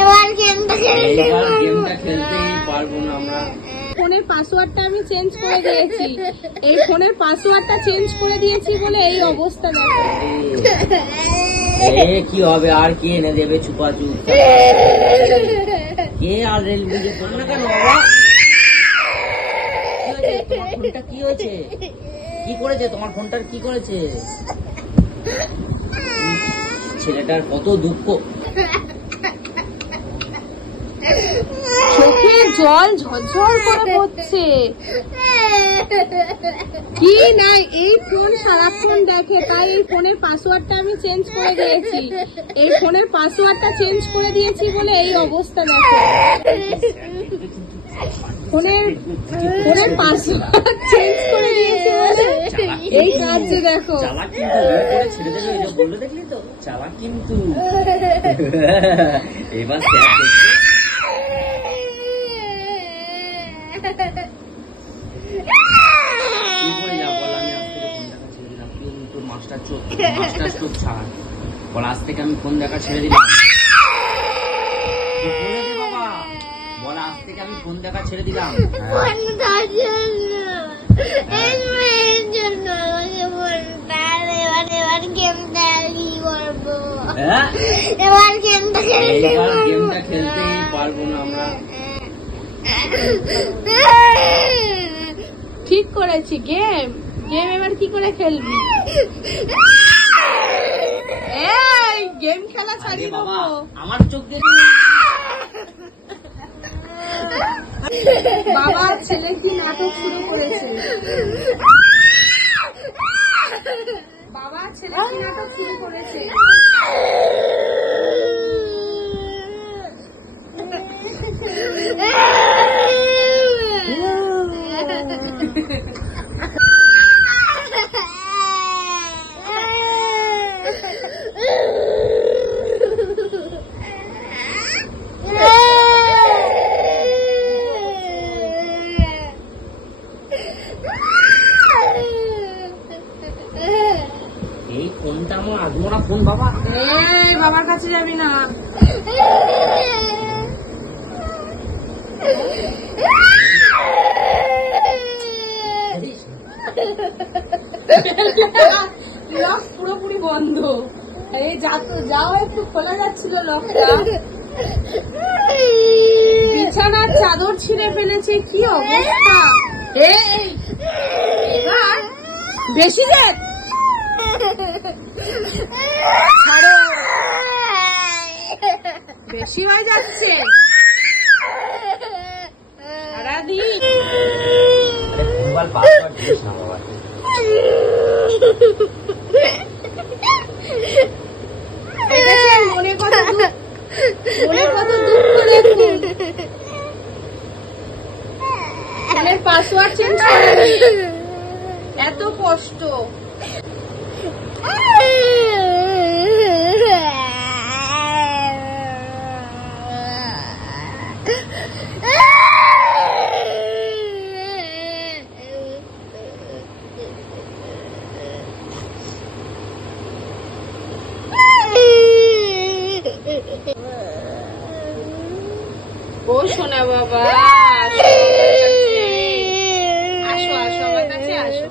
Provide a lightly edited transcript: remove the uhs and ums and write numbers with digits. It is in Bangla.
এবার গেমটা খেলতেই পারবো না আমরা। ফোনের পাসওয়ার্ডটা আমি চেঞ্জ করে দিয়েছি, এই ফোনের পাসওয়ার্ডটা চেঞ্জ করে দিয়েছি বলে এই অবস্থা দেখো। কি হবে আর কে এনে দেবে চুপাচুপ? কে আর রেল ব্রিজে পড়বে না কেন বাবা? তোমার ফোনটা কি হয়েছে? কি করেছে তোমার ফোনটার? কি করেছে ছেলেটার? কত দুঃখ, চোখে জল ঝরঝর করে পড়ছে। কি নাই, এই ফোন সারাক্ষণ দেখে, তাই এই ফোনের পাসওয়ার্ডটা আমি চেঞ্জ করে দিয়েছি, এই ফোনের পাসওয়ার্ডটা চেঞ্জ করে দিয়েছি বলে এই অবস্থা দেখো। ফোনের পাসওয়ার্ড চেঞ্জ করে দিয়েছি বলে এই কাজ দেখো। চালাক কিন্তু ছেড়ে দেবে, এটা বললে দেখলি তো, চালাক কিন্তু। এবার আজ থেকে আমি ফোন দেখা ছেড়ে দিলাম। বাবা বল, আজ থেকে আমি ফোন দেখা ছেড়ে দিলাম। এবার গেমটা খেলতেই পারবো না আমরা। ঠিক করেছি, গেম এবার কি করে খেলবি? এই গেম খেলা ছাড়িয়ে দেবো। আমার চোখ দিয়ে বাবা ছেলে কি নাটক শুরু করেছে, বাবা ছেলে কি নাটক শুরু করেছে। এই ফোনটা আমার আধমরা ফোন বাবা। এই বাবার কাছে যাবি না। লক পুরোপুরি বন্ধ। এই যাও একটু খোলা যাচ্ছিল লকটা। বিছানার চাদর ছিঁড়ে ফেলেছে, কি অবস্থা। এই এবার বেশি রে, বেশি হয়ে যাচ্ছে। সারাদিন মনে কত দুঃখ দেখুন। ফোনের পাসওয়ার্ড চেঞ্জ করে এত কষ্ট। ও সোনা বাবা, আসো আসো আমার কাছে আসো।